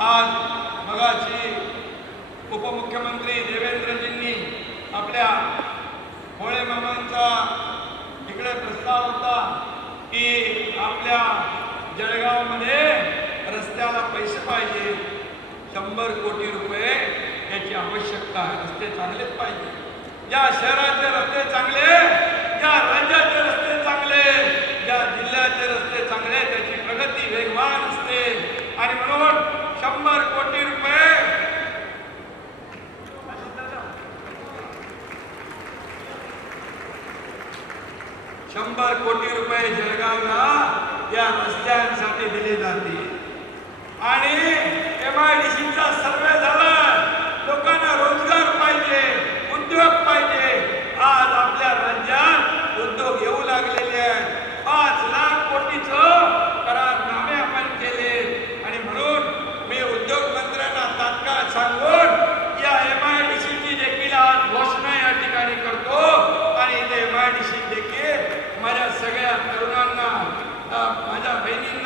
आज मगाची उपमुख्यमंत्री देवेंद्रजींनी आपल्या भोळे मामांचा इकडे प्रस्ताव होता की आपल्या जळगावमध्ये रस्त्याला पैसे पाहिजे. शंभर कोटी रुपये याची आवश्यकता आहे. रस्ते चांगलेच पाहिजे. या शहराचे रस्ते शंभर कोटी रुपये जळगावला या रस्त्यांसाठी दिले जाते माझ्या बहिणी